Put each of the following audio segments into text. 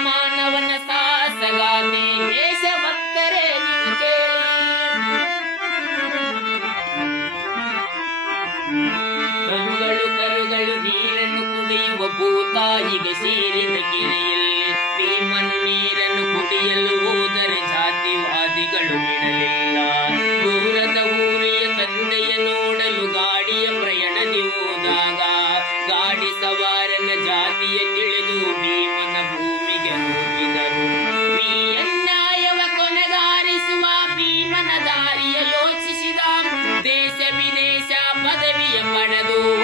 ಮಾನವನ ಸಾಸಗಾತಿ ದೇಶಭಕ್ತರೇ ಭಕ್ತರೇ ಕೇಳಿ ಕರುಗಳು ಕರುಗಳು ನೀರನ್ನು ಕುಡಿಯುವ ಭೂತಾಯಿಗೆ ಸೇರಿದ ಕೆರೆಯಲ್ಲಿ ಭೀಮನು ನೀರನ್ನು ಕುಡಿಯಲು ಹೋದರೆ ಜಾತಿವಾದಿಗಳು ಬಿಡಲಿಲ್ಲ ದೂರದ ಊರಿಯ ತಂದೆಯ ನೋಡಲು ಗಾಡಿಯ ಪ್ರಯಾಣದಿ ಹೋದಾಗ ಗಾಡಿ ಸವಾರನ ಜಾತಿಯ ತಿಳಿದು ಭೀಮನ ಪದವಿಯ ಪಡೆದು.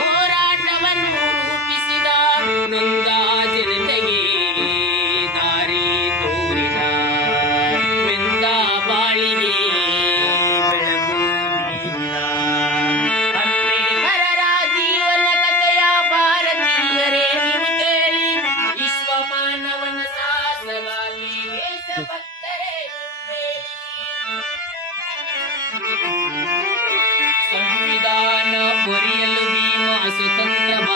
ಸಂವಿಧಾನ ಬರೆಯಲು ಭೀಮ ಗಳಿರಲು ಅಶ್ರದ್ಧೆಯವ